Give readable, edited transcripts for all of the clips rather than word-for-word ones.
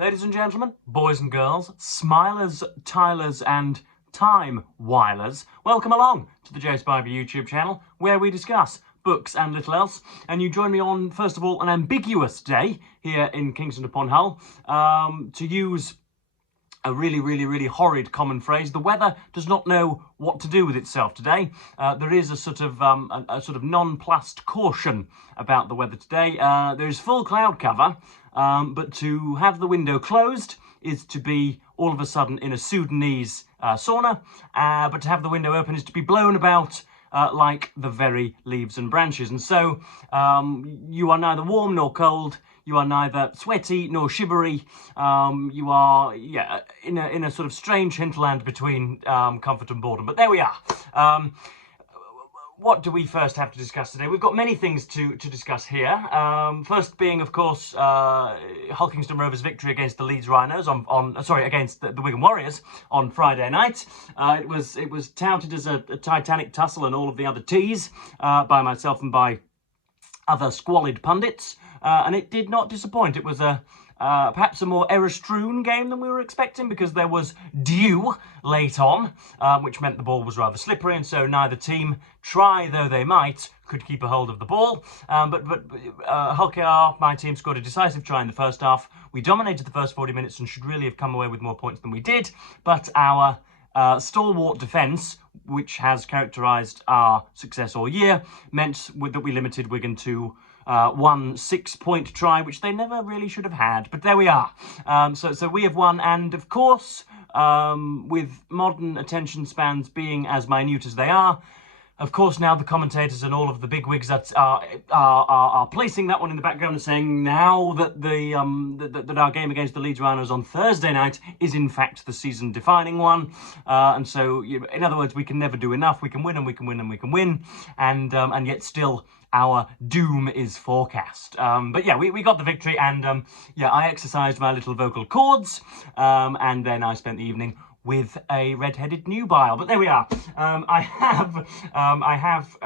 Ladies and gentlemen, boys and girls, smilers, tilers, and time-wilers, welcome along to the Joe Spivey YouTube channel, where we discuss books and little else. And you join me on, first of all, an ambiguous day here in Kingston upon Hull, to use a really horrid common phrase. The weather does not know what to do with itself today. There is a sort of nonplussed caution about the weather today. There is full cloud cover, but to have the window closed is to be all of a sudden in a Sudanese sauna, but to have the window open is to be blown about like the very leaves and branches. And so you are neither warm nor cold. You are neither sweaty nor shivery. You are, in a sort of strange hinterland between comfort and boredom. But there we are. What do we first have to discuss today? We've got many things to discuss here. First being, of course, Hull Kingston Rovers' victory against the Leeds Rhinos against the Wigan Warriors on Friday night. It was touted as a Titanic tussle and all of the other teas by myself and by other squalid pundits. And it did not disappoint. It was perhaps a more error-strewn game than we were expecting, because there was dew late on, which meant the ball was rather slippery, and so neither team, try though they might, could keep a hold of the ball. But Hull KR, my team, scored a decisive try in the first half. We dominated the first 40 minutes and should really have come away with more points than we did, but our stalwart defence, which has characterised our success all year, meant that we limited Wigan to one 6-point try, which they never really should have had. But there we are. So we have won, and of course, with modern attention spans being as minute as they are, of course now the commentators and all of the bigwigs that are placing that one in the background and saying now that that our game against the Leeds Rhinos on Thursday night is in fact the season-defining one. And so, in other words, we can never do enough. We can win and we can win and we can win, and yet still our doom is forecast. But yeah, we got the victory, and I exercised my little vocal cords, and then I spent the evening with a red-headed nubile. But there we are. I have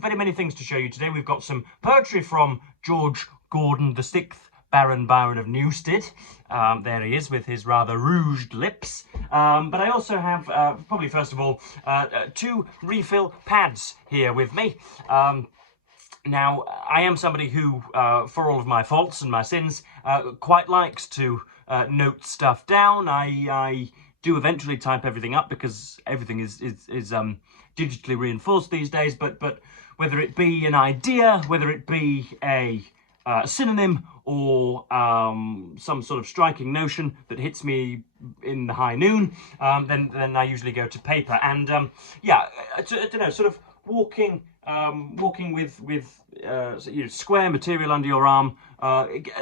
very many things to show you today. We've got some poetry from George Gordon VI, Baron Byron of Newstead. There he is with his rather rouged lips. But I also have, probably first of all, 2 refill pads here with me. Now, I am somebody who, for all of my faults and my sins, quite likes to note stuff down. I do eventually type everything up, because everything is digitally reinforced these days. But whether it be an idea, whether it be a synonym, or some sort of striking notion that hits me in the high noon, then I usually go to paper. And I don't know, sort of walking with square material under your arm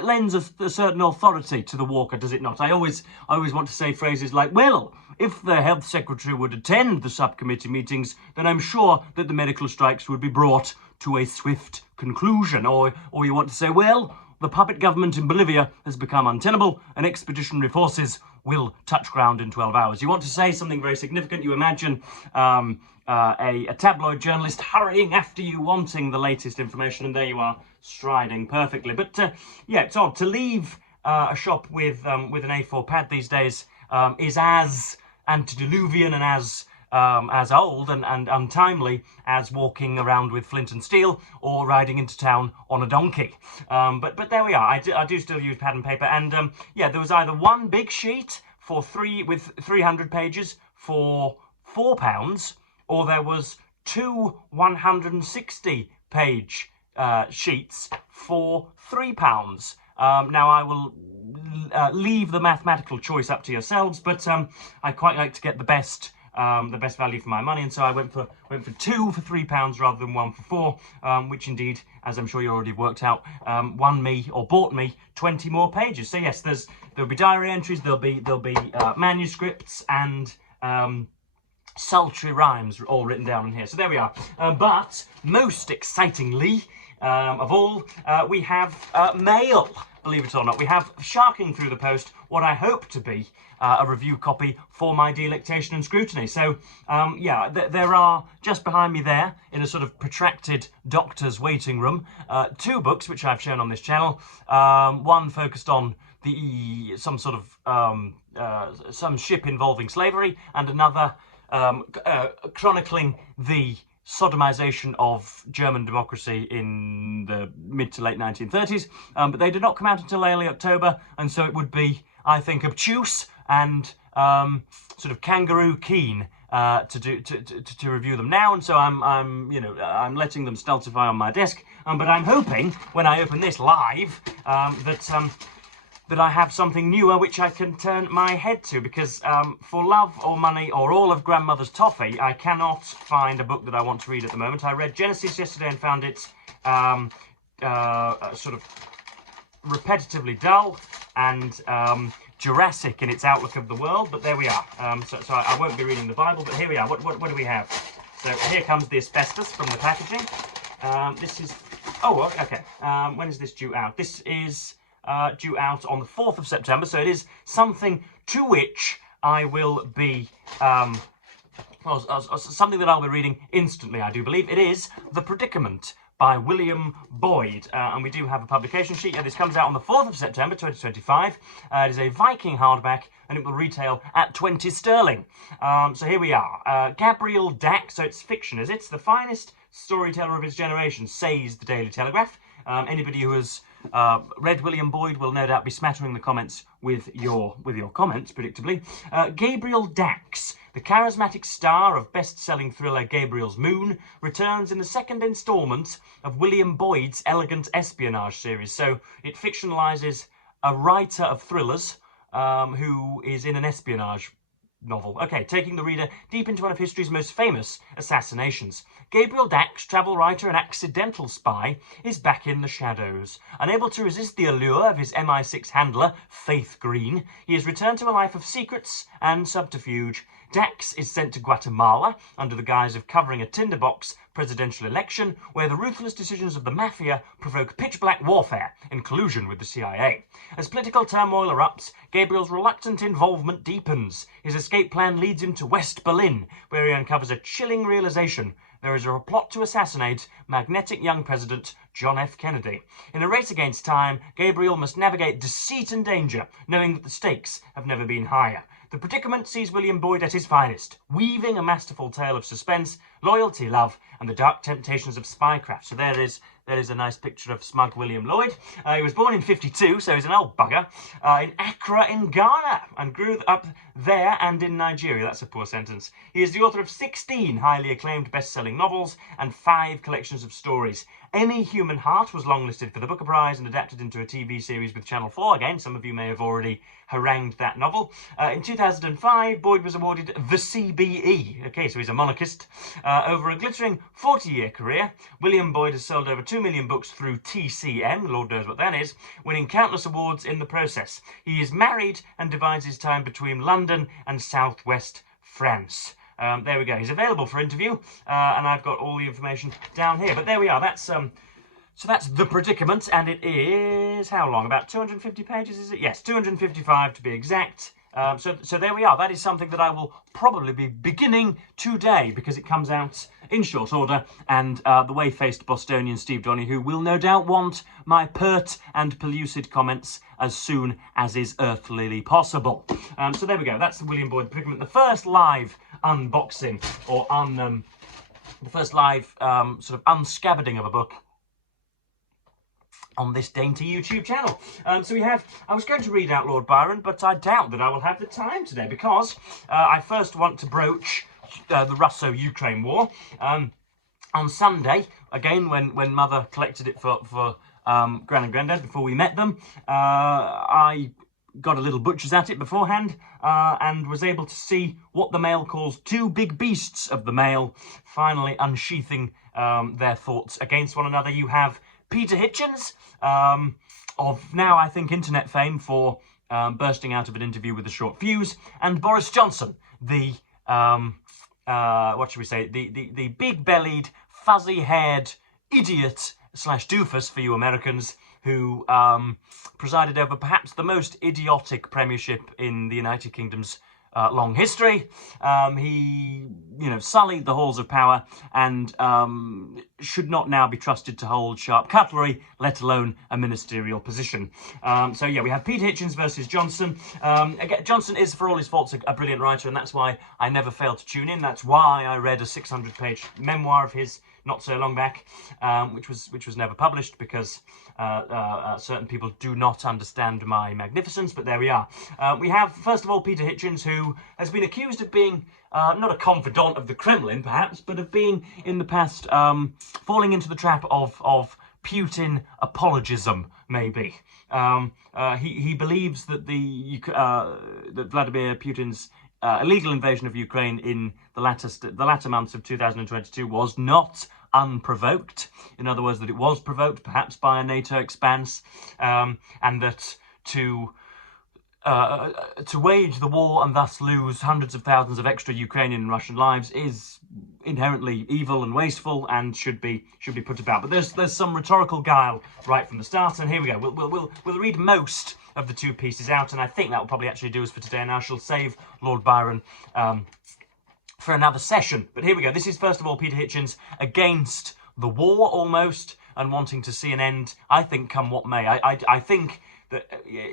lends a certain authority to the walker, does it not? I always want to say phrases like, well, if the health secretary would attend the subcommittee meetings, then I'm sure that the medical strikes would be brought to a swift conclusion. Or you want to say, well, the puppet government in Bolivia has become untenable, and expeditionary forces will touch ground in 12 hours. You want to say something very significant. You imagine a tabloid journalist hurrying after you, wanting the latest information, and there you are, striding perfectly. But it's odd to leave a shop with an A4 pad these days. Is as antediluvian and as old and untimely as walking around with flint and steel or riding into town on a donkey. But there we are. I do still use pad and paper, and there was either one big sheet with 300 pages for £4, or there was 2 160-page sheets for £3. Now I will leave the mathematical choice up to yourselves, but I quite like to get the best value for my money, and so I went for 2 for £3 rather than 1 for 4, which indeed, as I'm sure you already worked out, bought me 20 more pages. So yes, there'll be diary entries, there'll be manuscripts, and sultry rhymes all written down in here. So there we are. But most excitingly of all, we have mail. Believe it or not, we have sharking through the post what I hope to be a review copy for my delectation and scrutiny. So, there are, just behind me there, in a sort of protracted doctor's waiting room, 2 books which I've shown on this channel. One focused on some sort of some ship involving slavery, and another chronicling the sodomization of German democracy in the mid to late 1930s, but they did not come out until early October, and so it would be, I think, obtuse and sort of kangaroo keen to review them now, and so I'm letting them stultify on my desk. But I'm hoping when I open this live that I have something newer which I can turn my head to, because for love or money or all of grandmother's toffee, I cannot find a book that I want to read at the moment. I read Genesis yesterday and found it sort of repetitively dull and Jurassic in its outlook of the world, but there we are. So I won't be reading the Bible, but here we are. What do we have? So here comes the asbestos from the packaging. This is... Oh, okay. When is this due out? This is due out on the 4th of September, so it is something to which I will be... something that I'll be reading instantly, I do believe. It is The Predicament by William Boyd, and we do have a publication sheet. This comes out on the 4th of September 2025. It is a Viking hardback, and it will retail at 20 sterling. So here we are. Gabriel Dax, so it's fiction, is it? It's the finest storyteller of his generation, says the Daily Telegraph. Anybody who has read William Boyd will no doubt be smattering the comments with your comments, predictably. Gabriel Dax, the charismatic star of best-selling thriller Gabriel's Moon, returns in the second instalment of William Boyd's elegant espionage series. So it fictionalizes a writer of thrillers who is in an espionage novel. Okay, taking the reader deep into one of history's most famous assassinations. Gabriel Dax, travel writer and accidental spy, is back in the shadows. Unable to resist the allure of his MI6 handler, Faith Green, he has returned to a life of secrets and subterfuge. Dax is sent to Guatemala under the guise of covering a tinderbox presidential election where the ruthless decisions of the mafia provoke pitch-black warfare in collusion with the CIA. As political turmoil erupts, Gabriel's reluctant involvement deepens. His escape plan leads him to West Berlin, where he uncovers a chilling realization: there is a plot to assassinate magnetic young President John F. Kennedy. In a race against time, Gabriel must navigate deceit and danger, knowing that the stakes have never been higher. The Predicament sees William Boyd at his finest, weaving a masterful tale of suspense, loyalty, love, and the dark temptations of spycraft. So there is a nice picture of smug William Lloyd. He was born in 52, so he's an old bugger, in Accra in Ghana, and grew up there and in Nigeria. That's a poor sentence. He is the author of 16 highly acclaimed best-selling novels and 5 collections of stories. Any Human Heart was longlisted for the Booker Prize and adapted into a TV series with Channel 4. Again, some of you may have already harangued that novel. In 2005, Boyd was awarded the CBE. Okay, so he's a monarchist. Over a glittering 40-year career, William Boyd has sold over 2 million books through TCM, Lord knows what that is, winning countless awards in the process. He is married and divides his time between London and southwest France. There we go. He's available for interview, and I've got all the information down here. But there we are. That's so that's The Predicament, and it is how long? About 250 pages, is it? Yes, 255 to be exact. So there we are. That is something that I will probably be beginning today, because it comes out in short order, and the way-faced Bostonian Steve Donahue will no doubt want my pert and pellucid comments as soon as is earthly possible. So there we go. That's the William Boyd Predicament, the first live unboxing, or the first live sort of unscabbarding of a book on this dainty YouTube channel. So we have, I was going to read out Lord Byron, but I doubt that I will have the time today, because I first want to broach the Russo-Ukraine war. On Sunday, again, when Mother collected it for Gran and Grandad before we met them, I got a little butcher's at it beforehand, and was able to see what the male calls 2 big beasts of the male finally unsheathing their thoughts against one another. You have Peter Hitchens, of now, I think, internet fame for bursting out of an interview with a short fuse, and Boris Johnson, the, what should we say, the big-bellied, fuzzy-haired idiot / doofus for you Americans, who presided over perhaps the most idiotic premiership in the United Kingdom's long history. He, sullied the halls of power and should not now be trusted to hold sharp cutlery, let alone a ministerial position. So yeah, we have Peter Hitchens versus Johnson. Again, Johnson is, for all his faults, a brilliant writer, and that's why I never fail to tune in. That's why I read a 600-page memoir of his not so long back, which was never published because certain people do not understand my magnificence, but there we are. We have, first of all, Peter Hitchens, who has been accused of being not a confidant of the Kremlin, perhaps, but of being, in the past, falling into the trap of Putin apologism, maybe. He believes that that Vladimir Putin's illegal invasion of Ukraine in the latter months of 2022 was not unprovoked. In other words, that it was provoked, perhaps by a NATO expanse, and that to wage the war and thus lose hundreds of thousands of extra Ukrainian and Russian lives is inherently evil and wasteful and should be put about. But there's some rhetorical guile right from the start, and here we go. We'll read most of the two pieces out, and I think that will probably actually do us for today, and I shall save Lord Byron for another session. But here we go. This is, first of all, Peter Hitchens against the war, almost, and wanting to see an end, I think, come what may. I think that,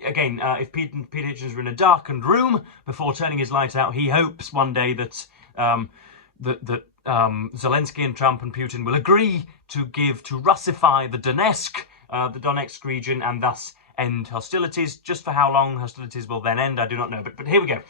again, if Peter Hitchens were in a darkened room before turning his light out, he hopes one day that Zelensky and Trump and Putin will agree to Russify the Donetsk region, and thus end hostilities. Just for how long hostilities will then end, I do not know. But here we go.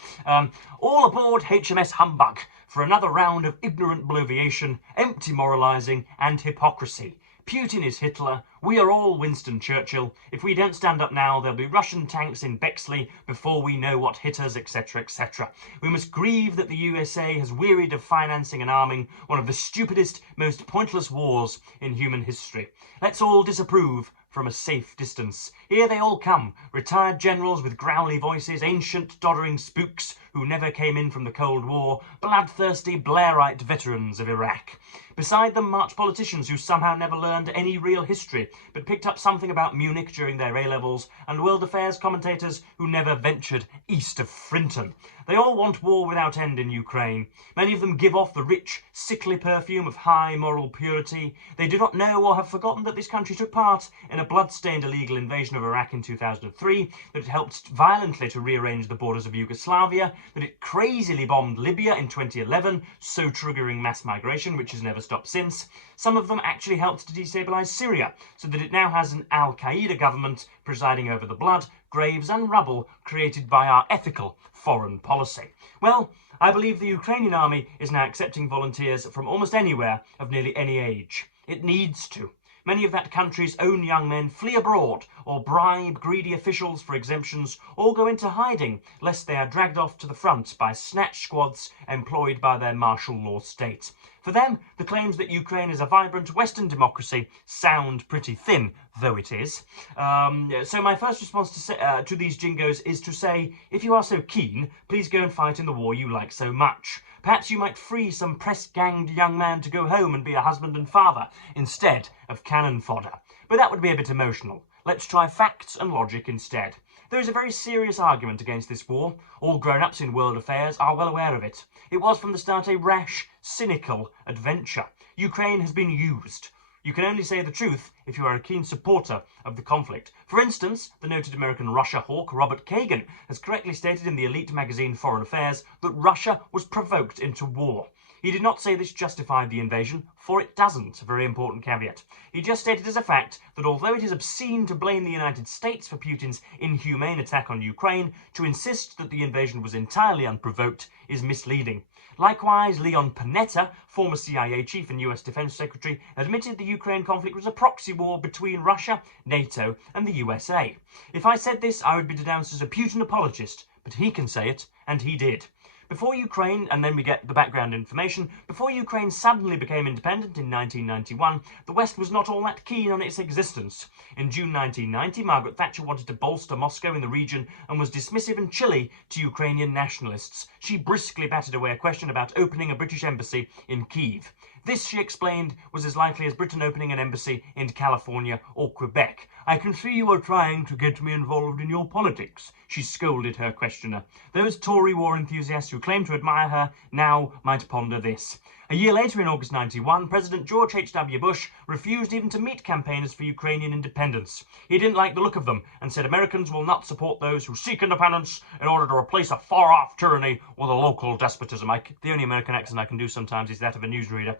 All aboard HMS Humbug for another round of ignorant bloviation, empty moralising, and hypocrisy. Putin is Hitler. We are all Winston Churchill. If we don't stand up now, there'll be Russian tanks in Bexley before we know what hit us, etc., etc. We must grieve that the USA has wearied of financing and arming one of the stupidest, most pointless wars in human history. Let's all disapprove from a safe distance. Here they all come, retired generals with growly voices, ancient doddering spooks who never came in from the Cold War, bloodthirsty Blairite veterans of Iraq. Beside them march politicians who somehow never learned any real history, but picked up something about Munich during their A-levels, and world affairs commentators who never ventured east of Frinton. They all want war without end in Ukraine. Many of them give off the rich, sickly perfume of high moral purity. They do not know or have forgotten that this country took part in a blood-stained illegal invasion of Iraq in 2003, that it helped violently to rearrange the borders of Yugoslavia, that it crazily bombed Libya in 2011, so triggering mass migration, which has never stopped since. Some of them actually helped to destabilise Syria, so that it now has an Al-Qaeda government presiding over the blood, graves and rubble created by our ethical foreign policy. Well, I believe the Ukrainian army is now accepting volunteers from almost anywhere of nearly any age. It needs to. Many of that country's own young men flee abroad or bribe greedy officials for exemptions or go into hiding lest they are dragged off to the front by snatch squads employed by their martial law state. For them, the claims that Ukraine is a vibrant Western democracy sound pretty thin, though it is. So my first response to these jingos is to say, if you are so keen, please go and fight in the war you like so much. Perhaps you might free some press-ganged young man to go home and be a husband and father, instead of cannon fodder. But that would be a bit emotional. Let's try facts and logic instead. There is a very serious argument against this war. All grown-ups in world affairs are well aware of it. It was from the start a rash, cynical adventure. Ukraine has been used. You can only say the truth if you are a keen supporter of the conflict. For instance, the noted American Russia hawk Robert Kagan has correctly stated in the elite magazine Foreign Affairs that Russia was provoked into war. He did not say this justified the invasion, for it doesn't, a very important caveat. He just stated as a fact that although it is obscene to blame the United States for Putin's inhumane attack on Ukraine, to insist that the invasion was entirely unprovoked is misleading. Likewise, Leon Panetta, former CIA chief and US Defense Secretary, admitted the Ukraine conflict was a proxy war between Russia, NATO, and the USA. If I said this, I would be denounced as a Putin apologist, but he can say it, and he did. Before Ukraine, and then we get the background information, before Ukraine suddenly became independent in 1991, the West was not all that keen on its existence. In June 1990, Margaret Thatcher wanted to bolster Moscow in the region and was dismissive and chilly to Ukrainian nationalists. She briskly batted away a question about opening a British embassy in Kyiv. This, she explained, was as likely as Britain opening an embassy in California or Quebec. I can see you are trying to get me involved in your politics, she scolded her questioner. Those Tory war enthusiasts who claim to admire her now might ponder this. A year later, in August 1991, President George H.W. Bush refused even to meet campaigners for Ukrainian independence. He didn't like the look of them and said Americans will not support those who seek independence in order to replace a far-off tyranny with a local despotism. The only American accent I can do sometimes is that of a newsreader.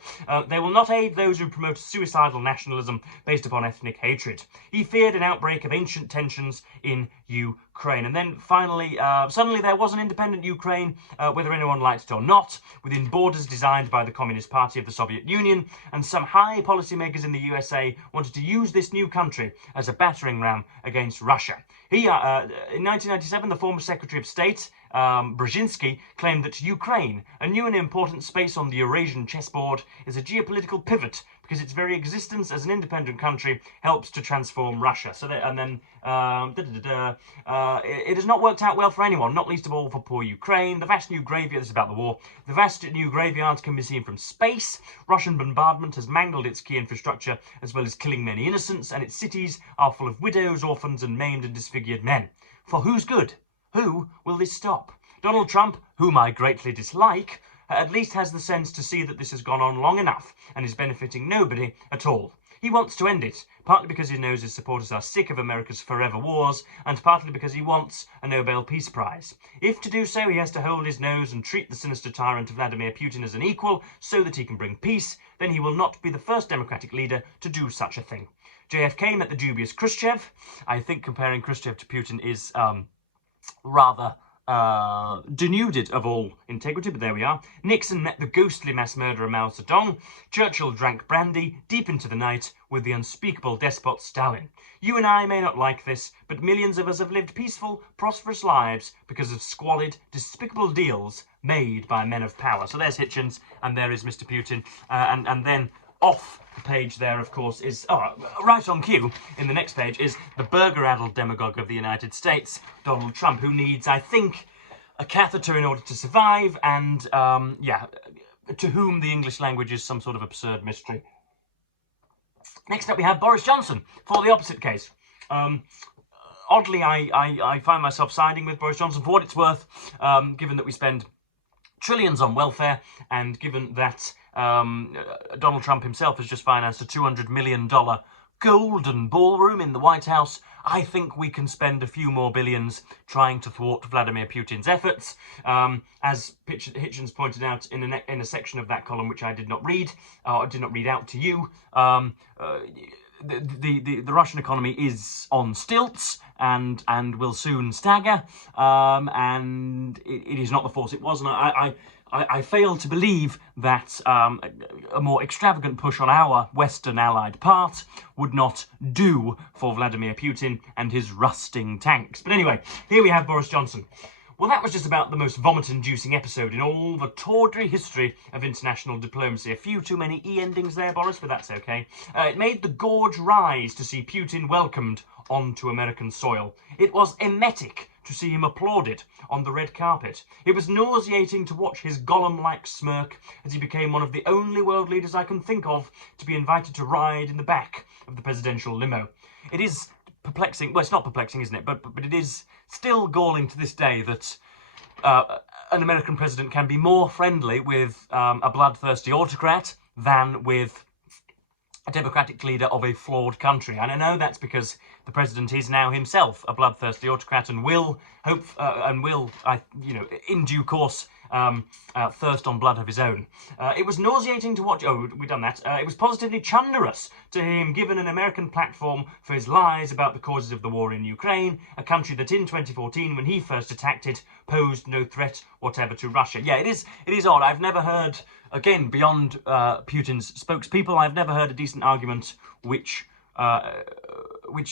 They will not aid those who promote suicidal nationalism based upon ethnic hatred. He feared an outbreak of ancient tensions in Ukraine. And then finally, suddenly there was an independent Ukraine, whether anyone liked it or not, within borders designed by the Communist Party of the Soviet Union, and some high policymakers in the USA wanted to use this new country as a battering ram against Russia. In 1997, the former Secretary of State, Brzezinski, claimed that Ukraine, a new and important space on the Eurasian chessboard, is a geopolitical pivot because its very existence as an independent country helps to transform Russia. It has not worked out well for anyone, not least of all for poor Ukraine. The vast new graveyard, this is about the war, the vast new graveyards can be seen from space. Russian bombardment has mangled its key infrastructure, as well as killing many innocents, and its cities are full of widows, orphans, and maimed and disfigured men. For whose good? Who will this stop? Donald Trump, whom I greatly dislike, at least has the sense to see that this has gone on long enough and is benefiting nobody at all. He wants to end it, partly because he knows his supporters are sick of America's forever wars, and partly because he wants a Nobel Peace Prize. If to do so he has to hold his nose and treat the sinister tyrant Vladimir Putin as an equal so that he can bring peace, then he will not be the first democratic leader to do such a thing. JFK met the dubious Khrushchev. I think comparing Khrushchev to Putin is rather denuded of all integrity, but there we are. Nixon met the ghostly mass murderer Mao Zedong. Churchill drank brandy deep into the night with the unspeakable despot Stalin. You and I may not like this, but millions of us have lived peaceful, prosperous lives because of squalid, despicable deals made by men of power. So there's Hitchens, and there is Mr. Putin, and then off the page there, of course, is, right on cue, in the next page, is the burger-addled demagogue of the United States, Donald Trump, who needs, I think, a catheter in order to survive, and, to whom the English language is some sort of absurd mystery. Next up, we have Boris Johnson, for the opposite case. Oddly, I find myself siding with Boris Johnson for what it's worth, given that we spend trillions on welfare, and given that Donald Trump himself has just financed a $200 million golden ballroom in the White House. I think we can spend a few more billions trying to thwart Vladimir Putin's efforts. As Hitchens pointed out in a section of that column, which I did not read out to you, the Russian economy is on stilts and will soon stagger, and it is not the force it was. And I fail to believe that a more extravagant push on our Western allied part would not do for Vladimir Putin and his rusting tanks. But anyway, here we have Boris Johnson. Well, that was just about the most vomit-inducing episode in all the tawdry history of international diplomacy. A few too many E endings there, Boris, but that's okay. It made the gorge rise to see Putin welcomed onto American soil. It was emetic to see him applauded on the red carpet. It was nauseating to watch his Gollum-like smirk as he became one of the only world leaders I can think of to be invited to ride in the back of the presidential limo. It is perplexing. Well, it's not perplexing, isn't it? But it is still galling to this day that an American president can be more friendly with a bloodthirsty autocrat than with a democratic leader of a flawed country. And I know that's because the president is now himself a bloodthirsty autocrat and will in due course thirst on blood of his own. It was nauseating to watch. Oh, we've done that. It was positively chunderous to hear him given an American platform for his lies about the causes of the war in Ukraine, a country that in 2014, when he first attacked it, posed no threat whatever to Russia. Yeah, it is odd. I've never heard, again, beyond Putin's spokespeople, I've never heard a decent argument which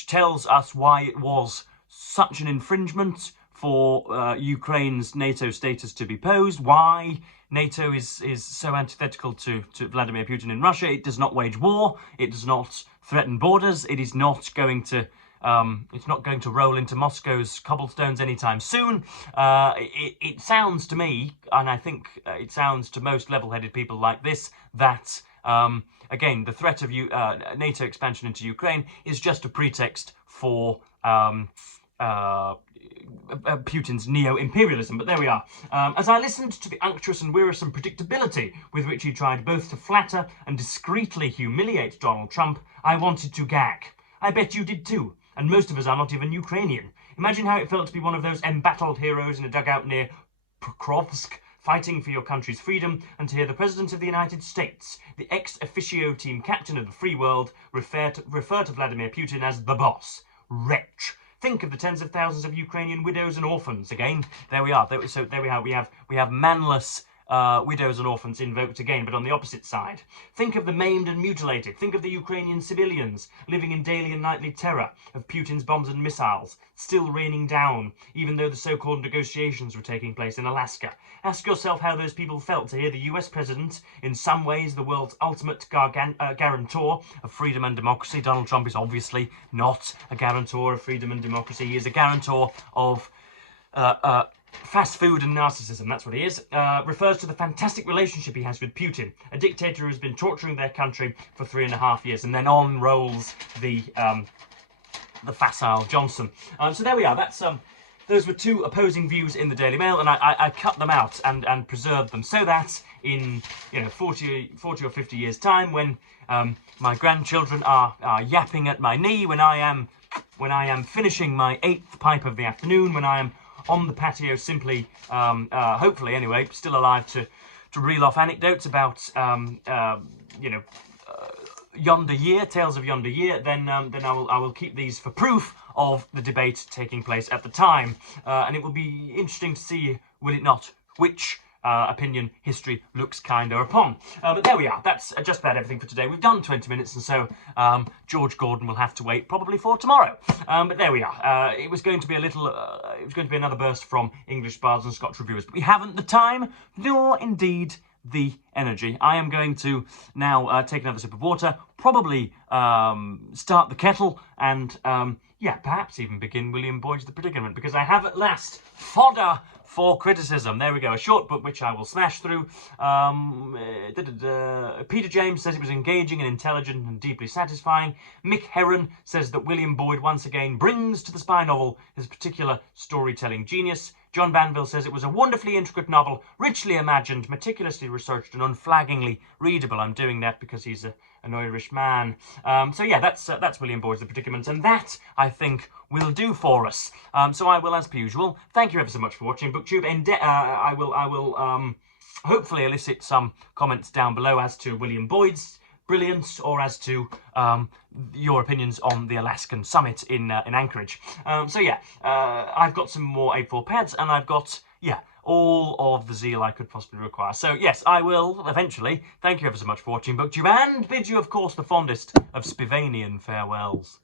tells us why it was such an infringement for Ukraine's NATO status to be posed, why NATO is so antithetical to Vladimir Putin in Russia. It does not wage war, it does not threaten borders, it is not going to roll into Moscow's cobblestones anytime soon. It sounds to me, and I think it sounds to most level-headed people like this, that Again, the threat of NATO expansion into Ukraine is just a pretext for Putin's neo-imperialism, but there we are. As I listened to the unctuous and wearisome predictability with which he tried both to flatter and discreetly humiliate Donald Trump, I wanted to gag. I bet you did too, and most of us are not even Ukrainian. Imagine how it felt to be one of those embattled heroes in a dugout near Pokrovsk, fighting for your country's freedom, and to hear the President of the United States, the ex-officio team captain of the free world, refer to Vladimir Putin as the boss. Wretch. Think of the tens of thousands of Ukrainian widows and orphans. Again, there we are. So there we are. We have manless widows and orphans invoked again, but on the opposite side. Think of the maimed and mutilated. Think of the Ukrainian civilians living in daily and nightly terror of Putin's bombs and missiles, still raining down, even though the so-called negotiations were taking place in Alaska. Ask yourself how those people felt to hear the US president, in some ways the world's ultimate guarantor of freedom and democracy. Donald Trump is obviously not a guarantor of freedom and democracy. He is a guarantor of fast food and narcissism, that's what he is, refers to the fantastic relationship he has with Putin, a dictator who has been torturing their country for 3.5 years, and then on rolls the facile Johnson. So there we are. That's those were two opposing views in the Daily Mail, and I cut them out and preserved them so that in 40 or 50 years' time, when my grandchildren are yapping at my knee, when I am finishing my 8th pipe of the afternoon, when I am on the patio simply, hopefully anyway, still alive to reel off anecdotes about, yonder year, tales of yonder year, then I will keep these for proof of the debate taking place at the time. And it will be interesting to see, will it not, which opinion history looks kinder upon. But there we are. That's just about everything for today. We've done 20 minutes, and so George Gordon will have to wait probably for tomorrow. But there we are. It was going to be another burst from English bards and Scotch reviewers, but we haven't the time, nor indeed the energy. I am going to now take another sip of water, probably start the kettle, and perhaps even begin William Boyd's The Predicament, because I have at last fodder for criticism. There we go, a short book which I will smash through. Peter James says it was engaging and intelligent and deeply satisfying. Mick Heron says that William Boyd once again brings to the spy novel his particular storytelling genius. John Banville says it was a wonderfully intricate novel, richly imagined, meticulously researched, and unflaggingly readable. I'm doing that because he's an Irish man. So yeah, that's William Boyd's The Predicament, and that, I think, will do for us. So I will, as per usual, thank you ever so much for watching BookTube. I will hopefully elicit some comments down below as to William Boyd's brilliance, or as to your opinions on the Alaskan summit in Anchorage. So yeah, I've got some more A4 pads, and I've got, all of the zeal I could possibly require. So yes, I will eventually. Thank you ever so much for watching BookTube, and bid you, of course, the fondest of Spivanian farewells.